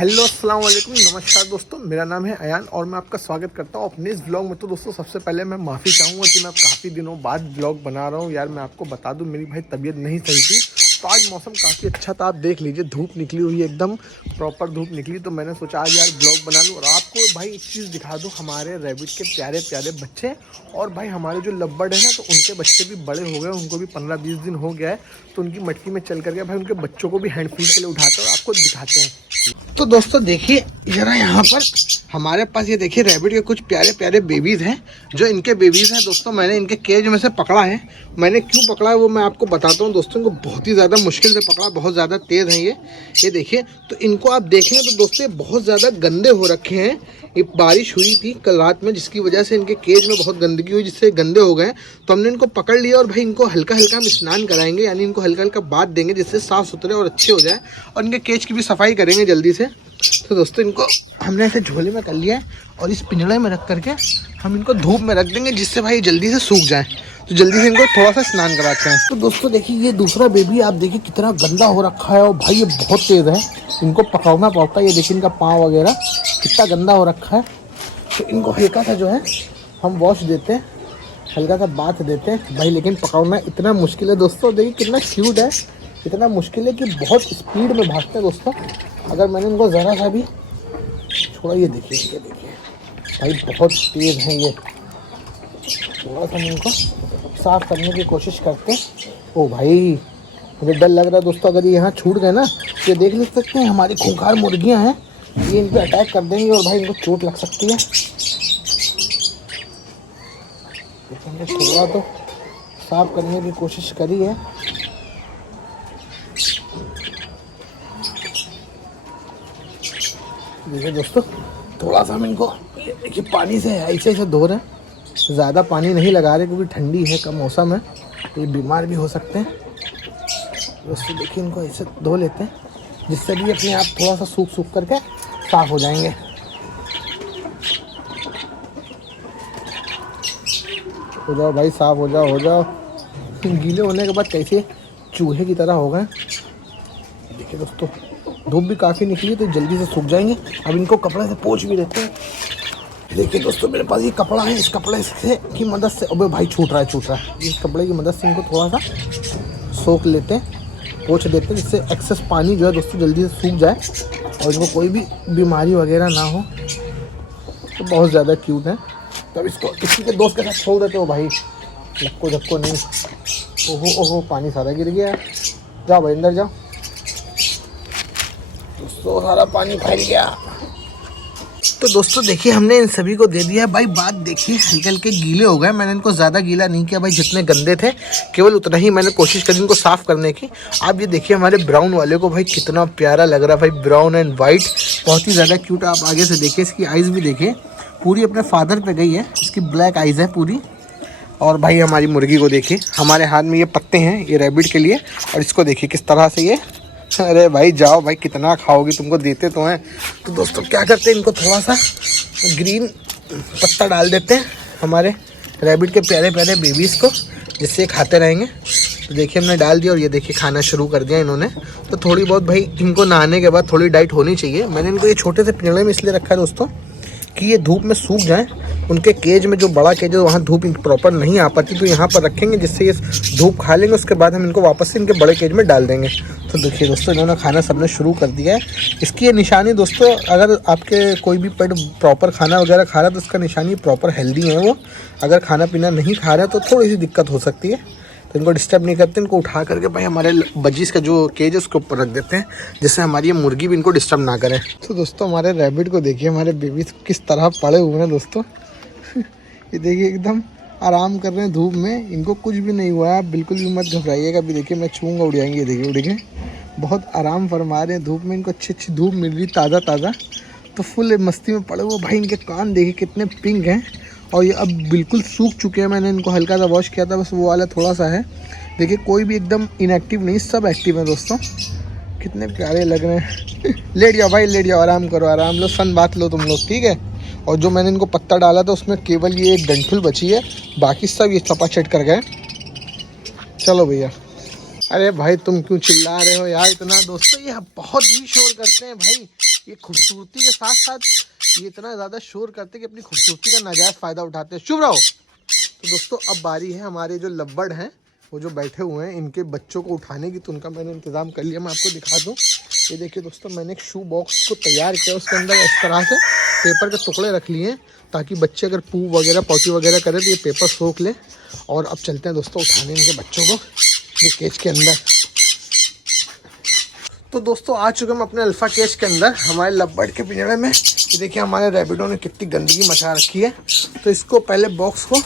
Hello अस्सलाम वालेकुम, नमस्कार दोस्तों। मेरा नाम है अयान और मैं आपका स्वागत करता हूँ अपने इस व्लॉग में। तो दोस्तों सबसे पहले मैं माफ़ी चाहूँगा कि मैं काफ़ी दिनों बाद व्लॉग बना रहा हूँ। यार मैं आपको बता दूँ, मेरी भाई तबीयत नहीं सही थी, तो आज मौसम काफ़ी अच्छा था। आप देख लीजिए, धूप निकली हुई है, एकदम प्रॉपर धूप निकली। तो मैंने सोचा आज यार ब्लॉग बना लूँ और आपको भाई एक चीज़ दिखा दूँ, हमारे रैबिट के प्यारे प्यारे बच्चे। और भाई हमारे जो लव्बर्ड है ना, तो उनके बच्चे भी बड़े हो गए, उनको भी 15-20 दिन हो गया है। तो उनकी मटकी में चल करके भाई उनके बच्चों को भी हैंड फीड के लिए उठाते हैं और आपको दिखाते हैं। तो दोस्तों देखिए जरा यहाँ पर हमारे पास ये देखिए रैबिट के कुछ प्यारे प्यारे बेबीज़ हैं। जो इनके बेबीज़ हैं दोस्तों, मैंने इनके केज में से पकड़ा है। मैंने क्यों पकड़ा है वो मैं आपको बताता हूँ दोस्तों। इनको बहुत ही ज़्यादा मुश्किल से पकड़ा, बहुत ज़्यादा तेज़ हैं ये देखिए। तो इनको आप देखेंगे तो दोस्तों ये बहुत ज़्यादा गंदे हो रखे हैं। ये बारिश हुई थी कल रात में, जिसकी वजह से इनके केज में बहुत गंदगी हुई, जिससे गंदे हो गए। तो हमने इनको पकड़ लिया और भाई इनको हल्का हल्का हम स्नान कराएंगे, यानी इनको हल्का हल्का बाथ देंगे, जिससे साफ़ सुथरे और अच्छे हो जाए। और इनके केज की भी सफाई करेंगे जल्दी से। तो दोस्तों इनको हमने ऐसे झोले में कर लिया है और इस पिंजड़े में रख करके हम इनको धूप में रख देंगे, जिससे भाई जल्दी से सूख जाए। तो जल्दी से इनको थोड़ा सा स्नान कराते हैं। तो दोस्तों देखिए ये दूसरा बेबी आप देखिए कितना गंदा हो रखा है और भाई ये बहुत तेज़ है, इनको पकड़ना पड़ता है। ये देखिए इनका पाँव वगैरह कितना गंदा हो रखा है। तो इनको हल्का सा जो है हम वॉश देते हैं, हल्का सा बाथ देते हैं भाई। लेकिन पकड़ना इतना मुश्किल है दोस्तों। देखिए कितना क्यूट है, इतना मुश्किल है कि बहुत स्पीड में भागते हैं दोस्तों। अगर मैंने इनको ज़रा सा भी छोड़ा, ये देखिए भाई बहुत तेज़ हैं ये। थोड़ा सा इनको साफ़ करने की कोशिश करते हैं। ओ भाई मुझे डर लग रहा है दोस्तों, अगर ये यहाँ छूट गए ना, ये देख ले सकते हैं हमारी खूंखार मुर्गियाँ हैं, ये इन पर अटैक कर देंगी और भाई इनको चोट लग सकती है। थोड़ा तो साफ़ करने की कोशिश करी है। देखिए दोस्तों थोड़ा सा हम इनको देखिए पानी से ऐसे धो रहे हैं, ज़्यादा पानी नहीं लगा रहे क्योंकि ठंडी है का मौसम है, तो ये बीमार भी हो सकते हैं। दोस्तों देखिए इनको ऐसे धो लेते हैं, जिससे भी अपने आप थोड़ा सा सूख करके साफ़ हो जाएंगे। हो जाओ भाई, साफ़ हो जाओ। गीले होने के बाद कैसे चूहे की तरह हो गए। देखिए दोस्तों धूप भी काफ़ी निकली तो जल्दी से सूख जाएंगे। अब इनको कपड़े से पोंछ भी देते हैं। देखिए दोस्तों मेरे पास ये कपड़ा है, इस कपड़े से की मदद से, अबे भाई छूट रहा है। इस कपड़े की मदद से इनको थोड़ा सा सोख लेते हैं, पोंछ देते हैं, जिससे एक्सेस पानी जो है दोस्तों जल्दी से सूख जाए और इनको कोई भी बीमारी वगैरह ना हो। तो बहुत ज़्यादा क्यूट है। तब इसको किसी के दोस्त के साथ छोड़ देते हो भाई, लक्को झक्को नहीं। ओहो पानी सारा गिर गया। जाओ भाई अंदर जाओ। दोस्तों सारा पानी फैल गया। तो दोस्तों देखिए हमने इन सभी को दे दिया है भाई। बात देखिए हल्के हल्के गीले हो गए, मैंने इनको ज़्यादा गीला नहीं किया भाई, जितने गंदे थे केवल उतना ही मैंने कोशिश करी इनको साफ़ करने की। आप ये देखिए हमारे ब्राउन वाले को भाई कितना प्यारा लग रहा है भाई, ब्राउन एंड वाइट, बहुत ही ज़्यादा क्यूट। आप आगे से देखिए, इसकी आइज़ भी देखिए पूरी अपने फादर पे गई है, इसकी ब्लैक आइज़ है पूरी। और भाई हमारी मुर्गी को देखिए, हमारे हाथ में ये पत्ते हैं ये रैबिट के लिए, और इसको देखिए किस तरह से ये, अरे भाई जाओ भाई कितना खाओगी, तुमको देते तो हैं। तो दोस्तों क्या करते हैं, इनको थोड़ा सा ग्रीन पत्ता डाल देते हैं हमारे रैबिट के प्यारे प्यारे बेबीज़ को, जिससे खाते रहेंगे। तो देखिए हमने डाल दिया और ये देखिए खाना शुरू कर दिया इन्होंने। तो थोड़ी बहुत भाई इनको नहाने के बाद थोड़ी डाइट होनी चाहिए। मैंने इनको ये छोटे से पिंजड़े में इसलिए रखा है दोस्तों कि ये धूप में सूख जाएं। उनके केज में जो बड़ा केज है वहाँ धूप प्रॉपर नहीं आ पाती, तो यहाँ पर रखेंगे, जिससे ये धूप खा लेंगे। उसके बाद हम इनको वापस से इनके बड़े केज में डाल देंगे। तो देखिए दोस्तों इन्होंने खाना सबने शुरू कर दिया है। इसकी ये निशानी दोस्तों, अगर आपके कोई भी पेट प्रॉपर खाना वगैरह खा रहा है तो इसका निशानी प्रॉपर हेल्दी है वो। अगर खाना पीना नहीं खा रहा है तो थोड़ी सी दिक्कत हो सकती है। तो इनको डिस्टर्ब नहीं करते, इनको उठा करके भाई हमारे बजीज़ का जो केज है उसके ऊपर रख देते हैं, जिससे हमारी ये मुर्गी भी इनको डिस्टर्ब ना करे। तो दोस्तों हमारे रैबिट को देखिए, हमारे बेबी किस तरह पड़े हुए हैं दोस्तों। ये देखिए एकदम आराम कर रहे हैं धूप में, इनको कुछ भी नहीं हुआ है। आप बिल्कुल भी मत घबराइएगा। अभी देखिए मैं छूँगा उड़ जाएंगे। देखिए उड़ गए, बहुत आराम फरमा रहे हैं धूप में। इनको अच्छी अच्छी धूप मिल रही ताज़ा, तो फुल मस्ती में पड़े हुए भाई। इनके कान देखिए कितने पिंक हैं और ये अब बिल्कुल सूख चुके हैं। मैंने इनको हल्का सा वॉश किया था, बस वो वाला थोड़ा सा है। देखिए कोई भी एकदम इनएक्टिव नहीं, सब एक्टिव है दोस्तों। कितने प्यारे लग रहे हैं। लेट जाओ भाई, लेट जाओ, आराम करो, आराम लो, सन बात लो तुम लोग, ठीक है। और जो मैंने इनको पत्ता डाला था उसमें केवल ये एक डंठल बची है, बाकी सब ये चपाचट कर गए। चलो भैया। अरे भाई तुम क्यों चिल्ला रहे हो यार इतना? दोस्तों ये बहुत ही शोर करते हैं भाई, ये खूबसूरती के साथ साथ ये इतना ज़्यादा शोर करते हैं कि अपनी खूबसूरती का नाजायज़ फ़ायदा उठाते हैं। चुप रहो। तो दोस्तों अब बारी है हमारे जो लव्बड़ हैं, वो जो बैठे हुए हैं, इनके बच्चों को उठाने की। तो उनका मैंने इंतज़ाम कर लिया, मैं आपको दिखा दूँ। ये देखिए दोस्तों, मैंने एक शू बॉक्स को तैयार किया, उसके अंदर इस तरह से पेपर के टुकड़े रख लिए ताकि बच्चे अगर पू वगैरह पॉटी वगैरह करें तो ये पेपर सोख ले। और अब चलते हैं दोस्तों उठाने इनके बच्चों को ये केज के अंदर। तो दोस्तों आ चुके हम अपने अल्फ़ा केज के अंदर, हमारे लव्बड़ के पिंजरे में। ये देखिए हमारे रैबिटों ने कितनी गंदगी मचा रखी है। तो इसको पहले बॉक्स को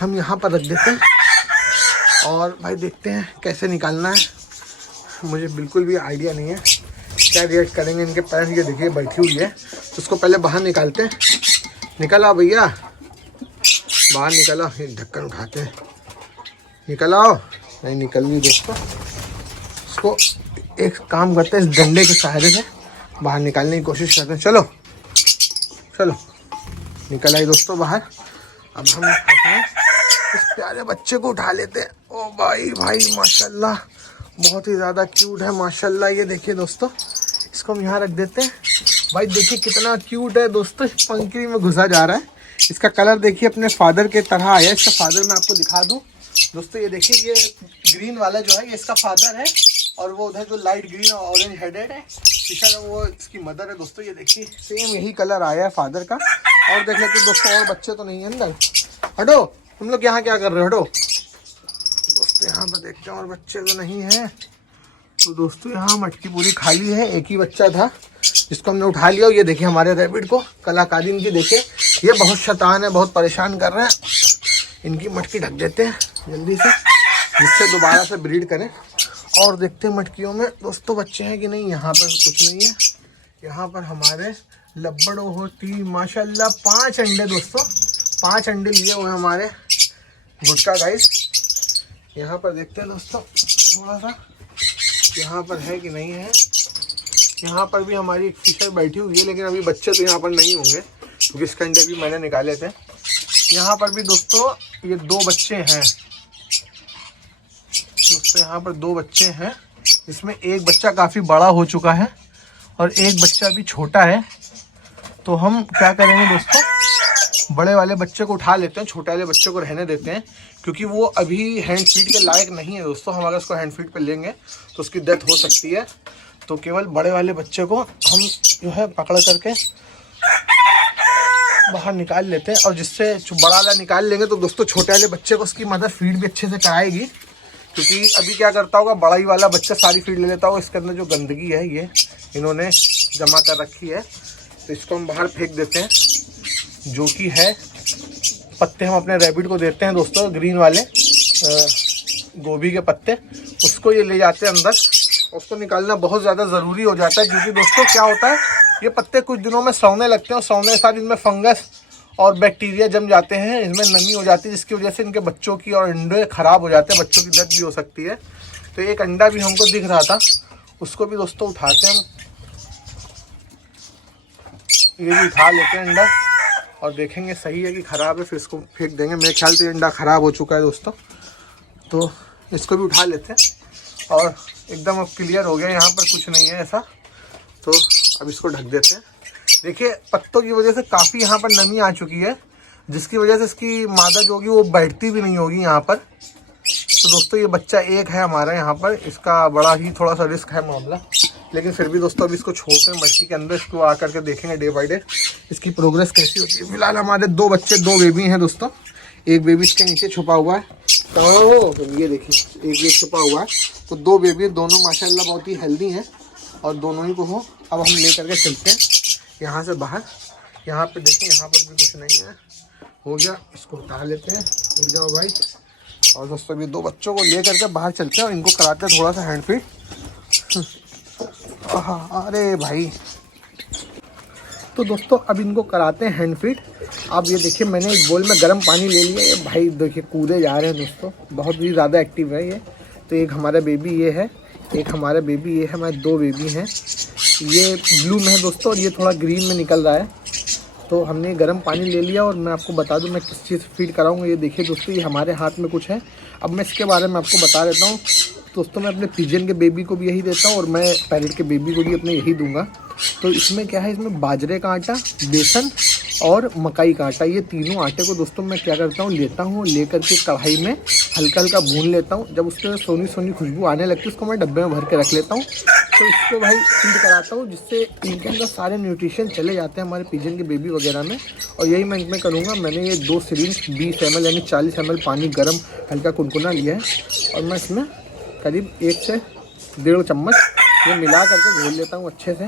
हम यहाँ पर रख देते हैं और भाई देखते हैं कैसे निकालना है। मुझे बिल्कुल भी आइडिया नहीं है क्या रिएक्ट करेंगे इनके पेरेंट्स। ये देखिए बैठी हुई है, तो उसको पहले बाहर निकालते हैं। निकल आओ भैया, बाहर निकल आओ। ये ढक्कन उठाते हैं, निकल आओ। नहीं निकल गई दोस्तों। इसको एक काम करते हैं, इस डंडे के सहारे से बाहर निकालने की कोशिश करते हैं। चलो चलो, निकल आई दोस्तों बाहर। अब हम इस प्यारे बच्चे को उठा लेते हैं। ओ भाई भाई माशाल्लाह, बहुत ही ज़्यादा क्यूट है माशाल्लाह। ये देखिए दोस्तों, इसको हम यहाँ रख देते हैं। भाई देखिए कितना क्यूट है दोस्तों, इस पंखुड़ी में घुसा जा रहा है। इसका कलर देखिए अपने फादर के तरह आया। इसका फादर मैं आपको दिखा दूँ दोस्तों। ये देखिए, ये ग्रीन वाला जो है ये इसका फादर है, और वो उधर जो लाइट ग्रीन और ऑरेंज हेडेड है पीछे वो इसकी मदर है दोस्तों। ये देखिए सेम यही कलर आया है फादर का। और देख लेते दोस्तों, और बच्चे तो नहीं है अंदर। हटो, तुम लोग यहाँ क्या कर रहे हो? हटो दोस्तों, यहाँ पर देखते हैं और बच्चे तो नहीं है। तो दोस्तों यहाँ मटकी पूरी खाली है, एक ही बच्चा था जिसको हमने उठा लिया। ये देखिए हमारे रैबिट को कलाकारी इनकी देखिए, ये बहुत शैतान है, बहुत परेशान कर रहे हैं। इनकी मटकी ढक देते हैं जल्दी से, जिससे दोबारा से ब्रीड करें। और देखते हैं मटकियों में दोस्तों बच्चे हैं कि नहीं। यहाँ पर कुछ नहीं है। यहाँ पर हमारे लब्बड़ों होती माशाल्लाह 5 अंडे दोस्तों, 5 अंडे लिए हुए हमारे गुटका गाइस। यहाँ पर देखते हैं दोस्तों थोड़ा सा, यहाँ पर है कि नहीं है। यहाँ पर भी हमारी एक फिशर बैठी हुई है, लेकिन अभी बच्चे तो यहाँ पर नहीं होंगे क्योंकि इसके अंडे भी मैंने निकाले थे। यहाँ पर भी दोस्तों ये 2 बच्चे हैं दोस्तों, यहाँ पर 2 बच्चे हैं, जिसमें एक बच्चा काफ़ी बड़ा हो चुका है और एक बच्चा भी छोटा है। तो हम क्या करेंगे दोस्तों, बड़े वाले बच्चे को उठा लेते हैं, छोटे वाले बच्चे को रहने देते हैं, क्योंकि वो अभी हैंड फीड के लायक नहीं है दोस्तों। हम अगर उसको हैंड फीड पे लेंगे तो उसकी डेथ हो सकती है। तो केवल बड़े वाले बच्चे को हम जो है पकड़ करके बाहर निकाल लेते हैं, और जिससे बड़ा वाला निकाल लेंगे तो दोस्तों छोटे वाले बच्चे को उसकी मदर फीड भी अच्छे से कराएगी। क्योंकि अभी क्या करता होगा, बड़ा ही वाला बच्चा सारी फीड ले लेता होगा। इसके अंदर जो गंदगी है ये इन्होंने जमा कर रखी है, तो इसको हम बाहर फेंक देते हैं। जो कि है पत्ते हम अपने रैबिट को देते हैं दोस्तों, ग्रीन वाले गोभी के पत्ते, उसको ये ले जाते हैं अंदर। उसको निकालना बहुत ज़्यादा ज़रूरी हो जाता है, क्योंकि दोस्तों क्या होता है, ये पत्ते कुछ दिनों में सौने लगते हैं और सौने के साथ इनमें फंगस और बैक्टीरिया जम जाते हैं, इसमें नमी हो जाती है, जिसकी वजह से इनके बच्चों की और अंडे ख़राब हो जाते हैं, बच्चों की डेथ भी हो सकती है। तो एक अंडा भी हमको दिख रहा था, उसको भी दोस्तों उठाते हैं हम। ये भी उठा लेते हैं अंडा और देखेंगे सही है कि ख़राब है, फिर इसको फेंक देंगे। मेरे ख्याल से अंडा ख़राब हो चुका है दोस्तों, तो इसको भी उठा लेते हैं। और एकदम अब क्लियर हो गया, यहाँ पर कुछ नहीं है ऐसा। तो अब इसको ढक देते हैं। देखिए पत्तों की वजह से काफ़ी यहाँ पर नमी आ चुकी है, जिसकी वजह से इसकी मादा जो होगी वो बैठती भी नहीं होगी यहाँ पर। तो दोस्तों ये बच्चा एक है हमारा यहाँ पर, इसका बड़ा ही थोड़ा सा रिस्क है मामला, लेकिन फिर भी दोस्तों अभी इसको छोड़ते हैं मटकी के अंदर। इसको आकर के देखेंगे डे बाई डे इसकी प्रोग्रेस कैसी होती है। फिलहाल हमारे 2 बच्चे 2 बेबी हैं दोस्तों। एक बेबी इसके नीचे छुपा हुआ है, तो ये देखिए एक ये छुपा हुआ है। तो 2 बेबी, दोनों माशाल्लाह बहुत ही हेल्दी हैं और दोनों ही को हो। अब हम ले करके चलते हैं यहाँ से बाहर। यहाँ पे देखें, यहाँ पर भी कुछ नहीं है। हो गया, इसको उतार लेते हैं। उठ जाओ भाई। और दोस्तों अभी 2 बच्चों को ले करके बाहर चलते हैं और इनको कराते हैं थोड़ा सा हैंड फीड। अरे भाई, तो दोस्तों अब इनको कराते हैं हैंड फीड। अब ये देखिए मैंने एक बोल में गर्म पानी ले लिया। ये भाई देखिए कूदे जा रहे हैं दोस्तों, बहुत ही ज़्यादा एक्टिव है ये। तो एक हमारा बेबी ये है, एक हमारा बेबी ये है, हमारे 2 बेबी हैं। ये ब्लू में है दोस्तों और ये थोड़ा ग्रीन में निकल रहा है। तो हमने गर्म पानी ले लिया और मैं आपको बता दूं मैं किस चीज़ फीड कराऊंगा। ये देखिए दोस्तों, ये हमारे हाथ में कुछ है। अब मैं इसके बारे में आपको बता देता हूँ। दोस्तों मैं अपने पिजन के बेबी को भी यही देता हूँ और मैं पैरेट के बेबी को भी अपने यही दूंगा। तो इसमें क्या है, इसमें बाजरे का आटा, बेसन और मकई का आटा, ये तीनों आटे को दोस्तों मैं क्या करता हूँ, लेता हूँ, लेकर के कढ़ाई में हल्का हल्का भून लेता हूँ। जब उस पर सोनी सोनी खुशबू आने लगती है उसको मैं डब्बे में भर के रख लेता हूँ। तो इसको भाई फीड कराता हूँ, जिससे इनके अंदर सारे न्यूट्रिशन चले जाते हैं हमारे पिजन के बेबी वगैरह में। और यही मैं इनमें करूँगा। मैंने ये 2 सिरिंज 20 ml यानी 40 ml पानी गर्म हल्का कुनकुना लिया है और मैं इसमें करीब 1 से 1.5 चम्मच ये मिला करके घोल लेता हूँ अच्छे से।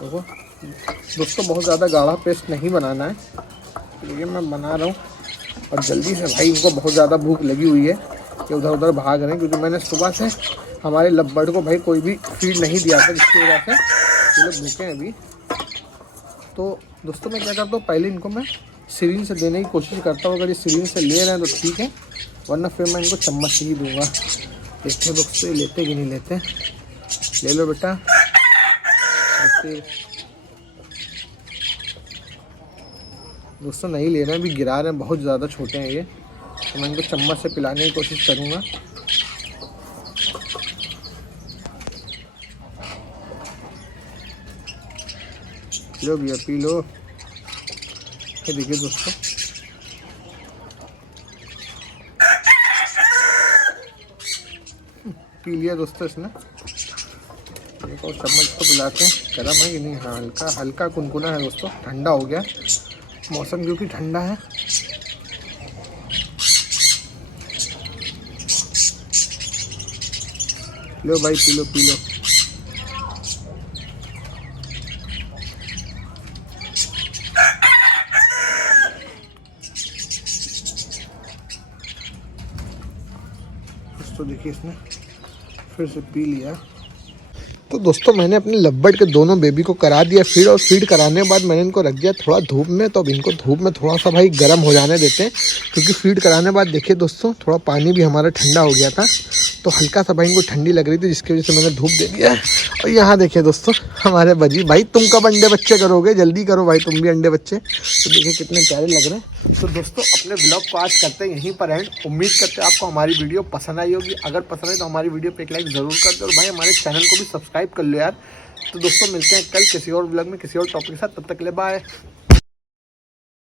देखो दोस्तों, बहुत ज़्यादा गाढ़ा पेस्ट नहीं बनाना है, ये मैं बना रहा हूँ। और जल्दी से भाई इनको बहुत ज़्यादा भूख लगी हुई है कि उधर उधर भाग रहे हैं, क्योंकि मैंने सुबह से हमारे लवबर्ड को भाई कोई भी फीड नहीं दिया था, जिसकी वजह से ये लोग भूखे हैं अभी। तो दोस्तों मैं क्या करता हूँ, पहले इनको मैं सिरिंज से देने की कोशिश करता हूँ। अगर ये सिरिंज से ले रहे हैं तो ठीक है, वरना फिर मैं इनको चम्मच से ही दूँगा। देखते हैं दोस्तों ये लेते कि नहीं लेते। ले लो बेटा। दोस्तों नहीं ले रहे हैं, अभी गिरा रहे हैं, बहुत ज़्यादा छोटे हैं ये। तो मैं इनको चम्मच से पिलाने की कोशिश करूँगा। लो भैया पी लो। ये देखिए दोस्तों, पी लिया दोस्तों इसने। एक और चम्मच को पिलाते हैं। गर्म है कि नहीं? हाँ, हल्का हल्का कुनकुना है दोस्तों, ठंडा हो गया मौसम क्योंकि ठंडा है। लो भाई पी लो पी लो। दोस्तों देखिए इसने फिर से पी लिया। तो दोस्तों मैंने अपने लवबर्ड के दोनों बेबी को करा दिया फीड, और फीड कराने के बाद मैंने इनको रख दिया थोड़ा धूप में। तो अब इनको धूप में थोड़ा सा भाई गर्म हो जाने देते हैं, क्योंकि फीड कराने के बाद देखिए दोस्तों थोड़ा पानी भी हमारा ठंडा हो गया था, तो हल्का सा भाई इनको ठंडी लग रही थी, जिसकी वजह से मैंने धूप दे दिया है। और यहाँ देखिए दोस्तों हमारे बजी भाई, तुम कब अंडे बच्चे करोगे? जल्दी करो भाई तुम भी अंडे बच्चे। तो देखिए कितने प्यारे लग रहे हैं। तो दोस्तों अपने ब्लॉग को आज करते हैं यहीं पर एंड। उम्मीद करते हैं आपको हमारी वीडियो पसंद आई होगी। अगर पसंद आई तो हमारी वीडियो पे एक लाइक ज़रूर कर दो और भाई हमारे चैनल को भी सब्सक्राइब कर लो यार। तो दोस्तों मिलते हैं कल किसी और ब्लॉग में किसी और टॉपिक के साथ। तब तक के लिए बाय।